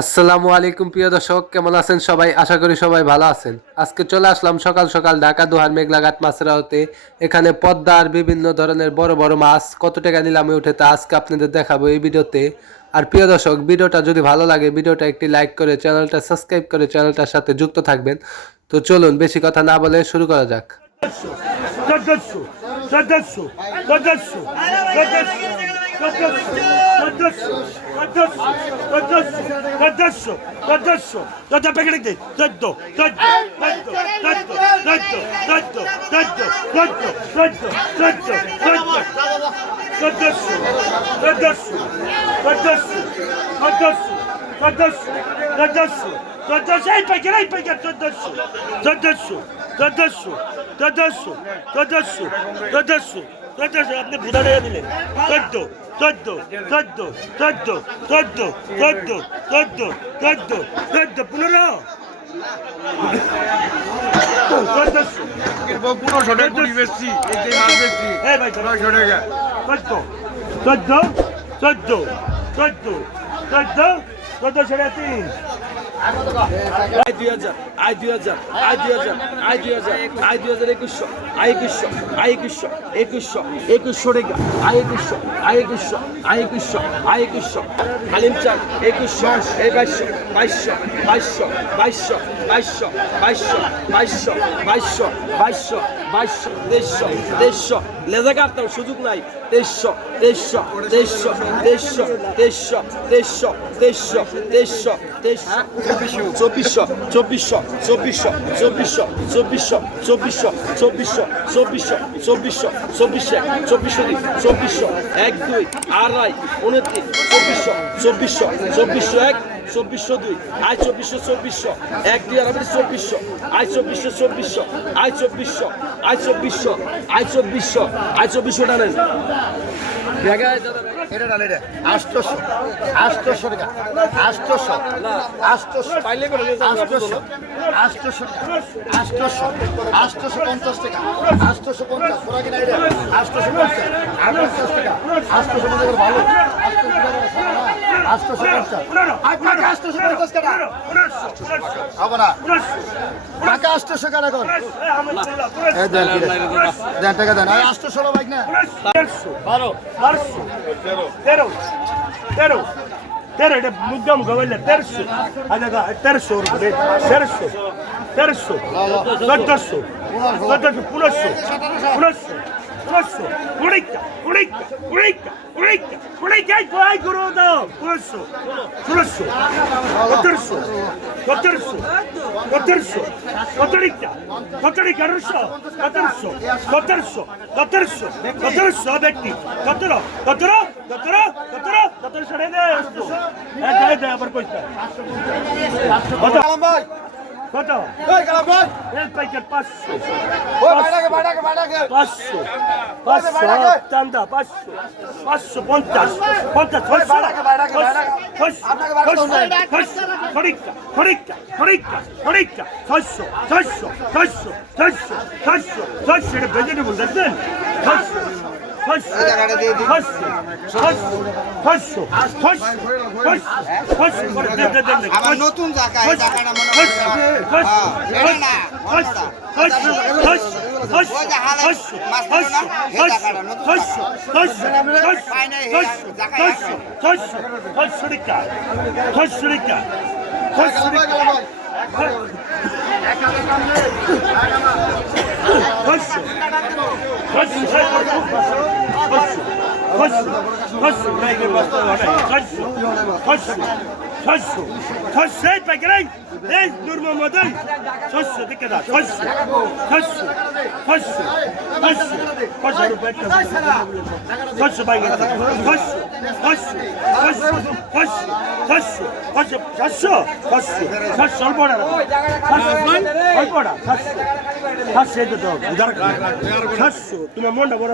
আসসালামু আলাইকুম প্রিয় দর্শক, কেমন আছেন সবাই? আশা করি সবাই ভালো আছেন। আজকে চলে আসলাম সকাল সকাল ঢাকা দোহার মেঘলাঘাট মাছেরা হতে। এখানে পদ্মার বিভিন্ন ধরনের বড় বড় মাছ কত টাকা নিলামে উঠে তা আজকে আপনাদের দেখাবো এই ভিডিওতে। আর প্রিয় দর্শক, ভিডিওটা যদি ভালো লাগে ভিডিওটা একটি লাইক করে চ্যানেলটা সাবস্ক্রাইব করে চ্যানেলটার সাথে যুক্ত থাকবেন। তো চলুন বেশি কথা না বলে শুরু করা যাক। আপনি বুঝা দিলেন 2300 লেজা কাটতাম সুযোগ নাই 2402 আই 2400 1 2 আর 2400 আই 2400 আই 2400 টানেন এটা ডালে রে 800 টাকা 800 পাইলে করে 800 850 টাকা 850 পুরা কিনা এটা 850 টাকা 800 মধ্যে ভালো 850 আপনাকে 850 টাকা হবে না টাকা 800 টাকা কোন এই দেন টাকা দেন 800 বাইক না 13 এটা মুদ্রা মুখা বললে 1300 আচ্ছা 1300 কত এই কালাম ভাই এই পাইকার 500 ও বাইরে 500 চান্দা 550 ভেজিটেবল দেখছেন নতুন জায়গা এই জায়গাটা মনে তোমার মনটা বড়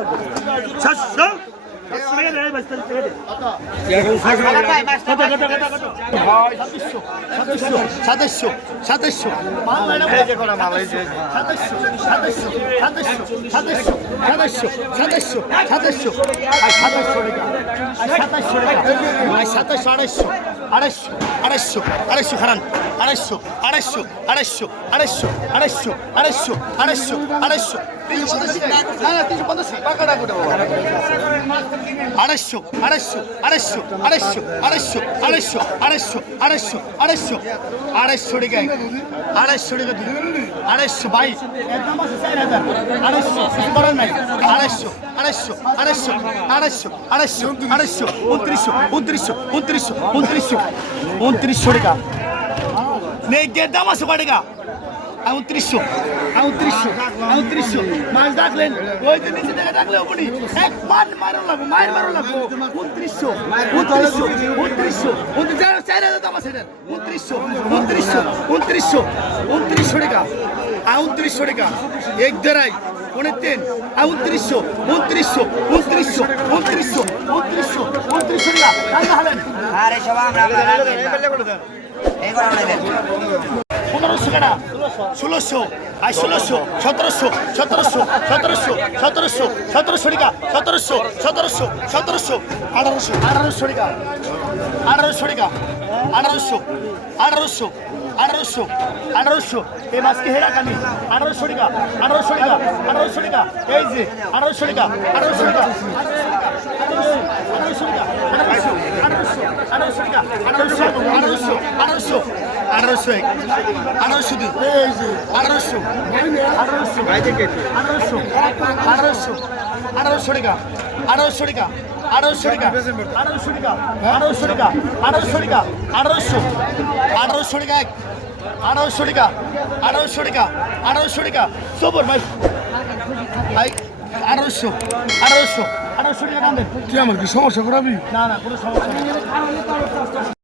600 সাতাশশো সাতাশশো সাতাশশো সাতাশশো সাতাশশো সাতাশশো সাতাশশো সাতাশশো আর সাতাশশো টাকা আর সাতাশশো টাকা আর সাতাশশো আড়াইশো আড়াইশো আড়াইশো আড়াইশো খারান আড়াইশো আড়াইশো আড়াইশো আড়াইশো আড়াইশো আড়াইশো আড়াইশো আড়াইশো আড়াইশো আড়াইশো আড়াইশো আড়াইশো আড়াইশো আড়াইশো আড়াইশো আড়াইশো আড়াইশো আড়াইশো টাকা আড়াইশো টাকা আড়াইশো বাইশ একদম আছে 4,000 আড়াইশো করার নাই আড়াইশো আড়াইশো আড়াইশো আড়াইশো আড়াইশো আড়াইশো 29 29 29 29 টাকা নেই দাম আছে কয় টাকা 29 মাছ ডাকলেন ওই যে নিচে থেকে ডাকলে ওপনি এক মান মারো লাগবো মায়ের মারো লাগবো 29 4,000 দাম আছে 29 টাকা 29 টাকা এক দেড়াই পনে 3 29 টাকা আরে সব আমরা 1500 টাকা 1600 আর 1600 1700 1700 1700 1700 1700 টাকা 1700 1700 1700 1800 টাকা 1800 টাকা 1800 1800 1800 1800 এই মাছকে হেরা কানি 1800 টাকা 1800 টাকা 1800 টাকা এই যে 1800 টাকা 1800 টাকা 1800 টাকা 1800 টাকা 1800 1800 দুই 1800 টাকা 1800 টাকা 1800 টাকা 1800 টাকা 1800 টাকা 1800 টাকা 1800 টাকা 1800 টাকা 1800 টাকা 1800 টাকা সবর ভাই ভাই 1800 টাকা দাম দেন তুই আমার কি সমস্যা করাবি? না কোনো সমস্যা নেই